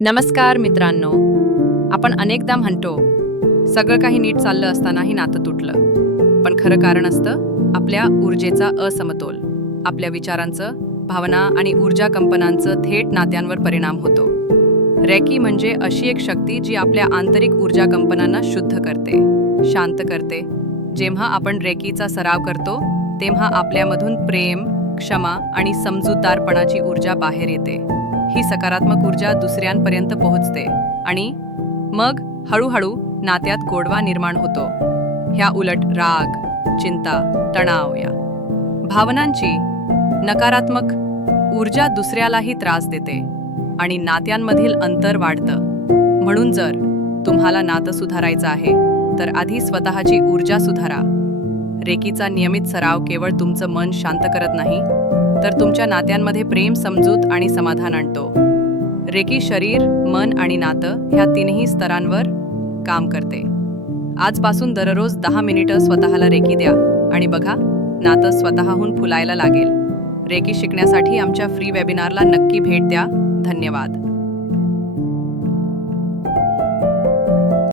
नमस्कार मित्रांनो. आपण अनेकदा म्हणतो सगळं काही नीट चाललं असतानाही नातं तुटलं. पण खरं कारण असतं आपल्या ऊर्जेचा असमतोल. आपल्या विचारांचं भावना आणि ऊर्जा कंपनांचं थेट नात्यांवर परिणाम होतो. रॅकी म्हणजे अशी एक शक्ती जी आपल्या आंतरिक ऊर्जा कंपनांना शुद्ध करते शांत करते. जेव्हा आपण रेकीचा सराव करतो तेव्हा आपल्यामधून प्रेम क्षमा आणि समजूतदारपणाची ऊर्जा बाहेर येते. ही सकारात्मक ऊर्जा दुसऱ्यांपर्यंत पोहोचते. आणि मग हळूहळू नात्यात गोडवा निर्माण होतो. ह्या उलट राग चिंता तणाव या. भावनांची नकारात्मक ऊर्जा दुसऱ्यालाही त्रास देते आणि नात्यांमधील अंतर वाढतं. म्हणून जर तुम्हाला नातं सुधारायचं आहे तर आधी स्वतःची ऊर्जा सुधारा. रेकीचा नियमित सराव केवळ तुमचं मन शांत करत नाही तर तुमच्या नात्यांमध्ये प्रेम समजूत आणि समाधान आणतो. रेकी शरीर मन आणि नातं ह्या तीनही स्तरांवर काम करते. आजपासून दररोज दहा मिनिटं स्वतःला रेकी द्या आणि बघा नातं स्वतःहून फुलायला लागेल. रेकी शिकण्यासाठी आमच्या फ्री वेबिनारला नक्की भेट द्या. धन्यवाद.